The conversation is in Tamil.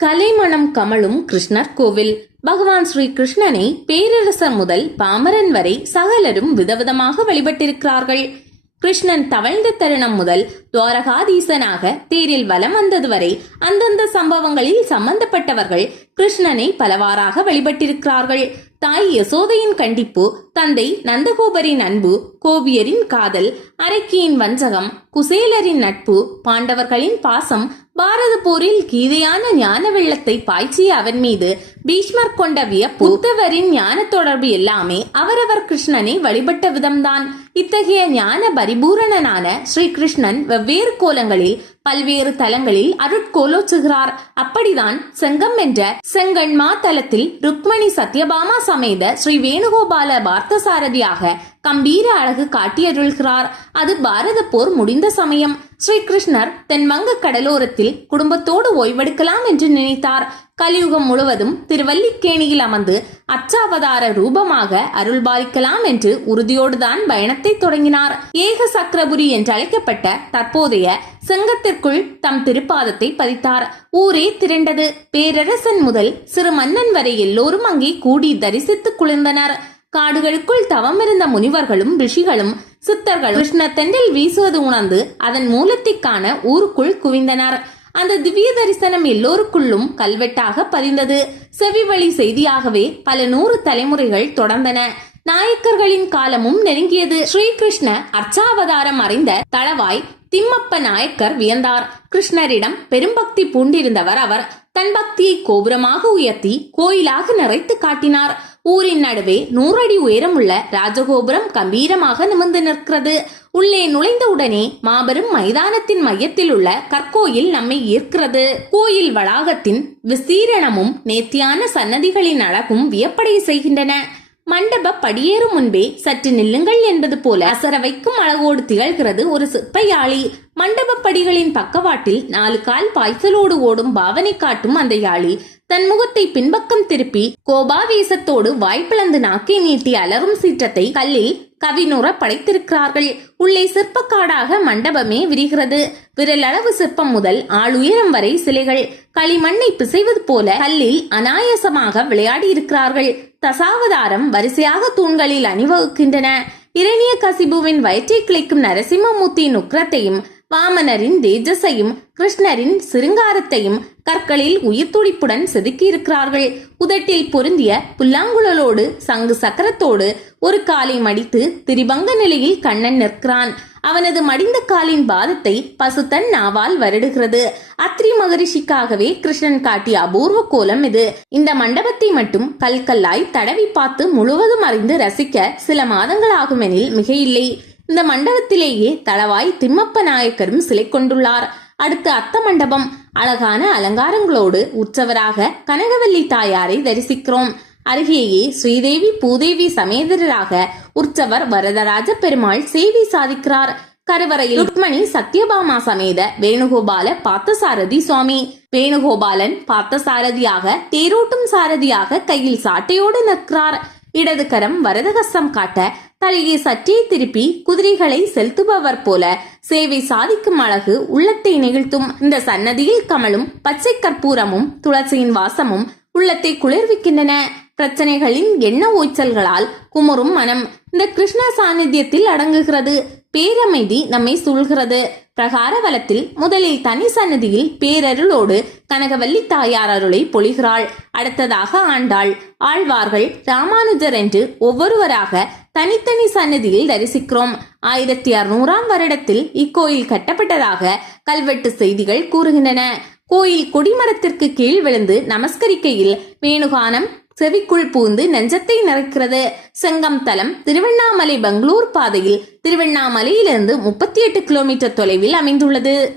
கலைமணம் கமழும் கிருஷ்ணர் கோவில். பகவான் ஸ்ரீ கிருஷ்ணனை பேரரசர் முதல் பாமரன் வரை சகலரும் விதவிதமாக வழிபட்டிருக்கிறார்கள். கிருஷ்ணன் தவழ்ந்த தருணம் முதல் துவாரகாதீசனாக தேரில் வலம் வந்தது வரை அந்தந்த சம்பவங்களில் சம்பந்தப்பட்டவர்கள் கிருஷ்ணனை பலவாறாக வழிபட்டிருக்கிறார்கள். தாய் யசோதையின் கண்டிப்பு, தந்தை நந்தகோபரின் அன்பு, கோபியரின் காதல், அரக்கியின் வஞ்சகம், குசேலரின் நட்பு, பாண்டவர்களின் பாசம், பாரத போரில் கீதையான ஞான வெள்ளத்தை பாய்ச்சிய அவன் மீது பீஷ்மர் கொண்ட வியப்பு, புத்தவரின் ஞான தொடர்பு எல்லாமே அவரவர் கிருஷ்ணனை வழிபட்ட விதம்தான். இத்தகைய ஞான பரிபூரணனான ஸ்ரீ கிருஷ்ணன் வெவ்வேறு கோலங்களில் பல்வேறு தலங்களில் அருட்கோலோச்சுகிறார். அப்படிதான் செங்கம் என்ற செங்கண்மா தலத்தில் ருக்மணி சத்யபாமா சமேத ஸ்ரீ வேணுகோபால பார்த்தசாரதியாக கம்பீர அழகு காட்டியருள்கிறார். அது பாரத போர் முடிந்த சமயம். ஸ்ரீ கிருஷ்ணர் தென்வங்க கடலோரத்தில் குடும்பத்தோடு ஓய்வெடுக்கலாம் என்று நினைத்தார். கலியுகம் முழுவதும் திருவல்லிக்கேணியில் அமர்ந்து அச்சாவதார ரூபமாக அருள்பாலிக்கலாம் என்று உறுதியோடுதான் பயணத்தை தொடங்கினார். ஏக சக்கரபுரி என்றழைக்கப்பட்ட தற்போதைய செங்கத்திற்குள் தம் திருப்பாதத்தை பதித்தார். ஊரே திரண்டது. பேரரசன் முதல் சிறு மன்னன் வரை எல்லோரும் அங்கே கூடி தரிசித்து குளிர்ந்தனர். காடுகளுக்குள் தவமிருந்த முனிவர்களும் ரிஷிகளும் சித்தர்களும் கிருஷ்ண தென்றல் வீசுவது உணர்ந்து அதன் மூலத்தை காண ஊருக்குள் குவிந்தனர். அந்த திவ்ய தரிசனம் எல்லோருக்குள்ளும் கல்வெட்டாக பதிந்தது. செவிவழி செய்தியாகவே பல 100 தலைமுறைகள் தொடர்ந்தன. நாயக்கர்களின் காலமும் நெருங்கியது. ஸ்ரீகிருஷ்ண அர்ச்சாவதாரம் அறிந்த தளவாய் திம்மப்ப நாயக்கர் வியந்தார். கிருஷ்ணரிடம் பெரும்பக்தி பூண்டிருந்தவர் அவர். தன் பக்தியை கோபுரமாக உயர்த்தி கோயிலாக நிறைத்து காட்டினார். ஊரின் நடுவே 100 அடி உயரமுள்ள ராஜகோபுரம் கம்பீரமாக நிமிர்ந்து நிற்கிறது. உள்ளே நுழைந்தவுடனே மாபெரும் மைதானத்தின் மையத்தில் உள்ள கற்கோயில் நம்மை ஈர்க்கிறது. கோயில் வளாகத்தின் விஸ்தீரணமும் நேர்த்தியான சன்னதிகளின் அழகும் வியப்படைய செய்கின்றன. மண்டப படியேறும் முன்பே சற்று நில்லுங்கள் என்பது போல அசர வைக்கும் அழகோடு திகழ்கிறது ஒரு சிற்பயாழி. மண்டப படிகளின் பக்கவாட்டில் 4 கால் பாய்ச்சலோடு ஓடும் பாவனை காட்டும் அந்த யாழி தன் முகத்தை பின்பக்கம் திருப்பி கோபாவேசத்தோடு வாய்ப்பிளந்து நாக்கை நீட்டி அலரும் சீற்றத்தை கல்லில் கவினுற படைத்திருக்கிறார்கள். உள்ளே சிற்பக்காடாக மண்டபமே விரிகிறது. விரலளவு சிற்பம் முதல் ஆளுயரம் வரை சிலைகள் களிமண்ணை பிசைவது போல கல்லில் அனாயசமாக விளையாடி இருக்கிறார்கள். தசாவதாரம் வரிசையாக தூண்களில் அணிவகுக்கின்றன. இரணிய கசிபுவின் வயிற்றை கிளைக்கும் நரசிம்மமூர்த்தியின் உக்கிரத்தையும், வாமனரின் தேஜஸையும், கிருஷ்ணரின் சிருங்காரத்தையும் கற்களில் உயிர் துடிப்புடன் செதுக்கியிருக்கிறார்கள். உதட்டில் பொருந்திய புல்லாங்குழலோடு சங்கு சக்கரத்தோடு ஒரு காலை மடித்து திரிபங்க நிலையில் கண்ணன் நிற்கிறான். அவனது மடிந்த காலின் பாதத்தை பசுத்தன் நாவால் வருடுகிறது. அத்ரி மகரிஷிக்காகவே கிருஷ்ணன் காட்டிய அபூர்வ கோலம் இது. இந்த மண்டபத்தை மட்டும் கல்கல்லாய் தடவி பார்த்து முழுவதும் அறிந்து ரசிக்க சில மாதங்கள் ஆகுமெனில் மிகையில்லை. இந்த மண்டபத்திலேயே தளவாய் திம்மப்ப நாயக்கரும் சிலை கொண்டுள்ளார். அடுத்து அத்த மண்டபம். அழகான அலங்காரங்களோடு உற்சவராக கனகவல்லி தாயாரை தரிசிக்கிறோம். அருகேயே ஸ்ரீதேவி பூதேவி சமேதராக உற்சவர் வரதராஜ பெருமாள் சேவை சாதிக்கிறார். கருவறையில் ருக்மணி சத்யபாமா சமேத வேணுகோபால பார்த்தசாரதி சுவாமி. வேணுகோபாலன் பார்த்தசாரதியாக, தேரோட்டும் சாரதியாக கையில் சாட்டையோடு நிற்கிறார். இடது கரம் வரதகஸ்தம் காட்ட தலையை சற்றே திருப்பி குதிரைகளை செலுத்துபவர் போல சேவை சாதிக்கும் அழகு உள்ளத்தை நெகிழ்த்தும். இந்த சன்னதியில் கமலும் பச்சை கற்பூரமும் துளசியின் வாசமும் உள்ளத்தை குளிர்விக்கின்றன. பிரச்சனைகளின் எண்ண ஓய்ச்சல்களால் குமுறும் மனம் இந்த கிருஷ்ண சாநித்தியத்தில் அடங்குகிறது. பேரமைதி நம்மை சூழ்கிறது. பிரகார வலத்தில் முதலில் தனி சன்னதியில் பேரருளோடு கனகவல்லி தாயார் அருளை பொழிகிறாள். அடுத்ததாக ஆண்டாள், ஆழ்வார்கள், ராமானுஜர் என்று ஒவ்வொருவராக தனித்தனி சன்னதியில் தரிசிக்கிறோம். 1600ஆம் வருடத்தில் இக்கோயில் கட்டப்பட்டதாக கல்வெட்டு செய்திகள் கூறுகின்றன. கோயில் கொடிமரத்திற்கு கீழ் விழுந்து நமஸ்கரிக்கையில் வேணுகானம் செவிக்குள் பூந்து நெஞ்சத்தை நிறைக்கிறது. செங்கம் தலம் திருவண்ணாமலை பெங்களூர் பாதையில் திருவண்ணாமலையிலிருந்து 38 கிலோமீட்டர் தொலைவில் அமைந்துள்ளது.